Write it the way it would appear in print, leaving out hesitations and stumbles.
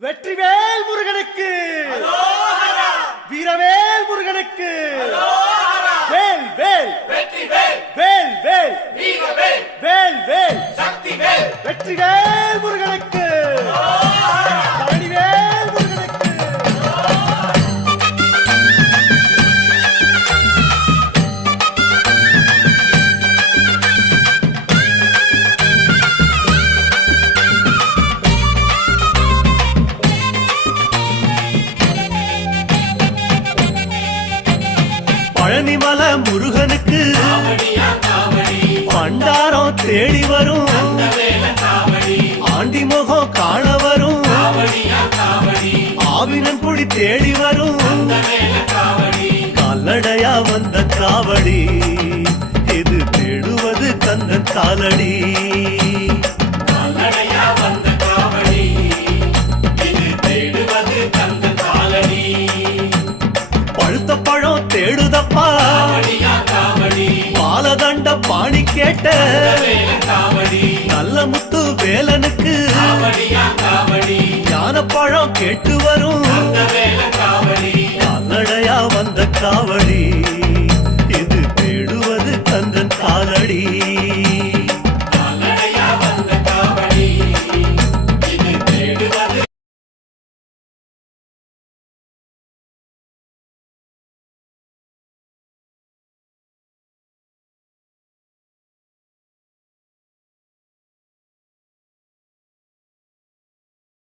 வெற்றிவேல் முருகனுக்கு, வீரவேல் முருகனுக்கு, வேல் வேல் வேல் வேல் வேல் வேல் வெற்றிவேல் முருகனுக்கு, பழனிவேல் முருகனுக்கு. பழனிமல முருகனுக்கு பண்டாரம் தேடி வரும், ஆண்டி முகம் காண வரும், ஆவினன் குடி தேடி வரும், கால்நடையா வந்த காவடி இது தேடுவது கந்தன் காலடி. பழுத்த பழம் தேடுதப்பா, பாலதண்ட பாணி கேட்ட நல்ல முத்து வேலனுக்கு, ஞான பழம் கேட்டு வரும், கால்நடையா வந்த காவடி.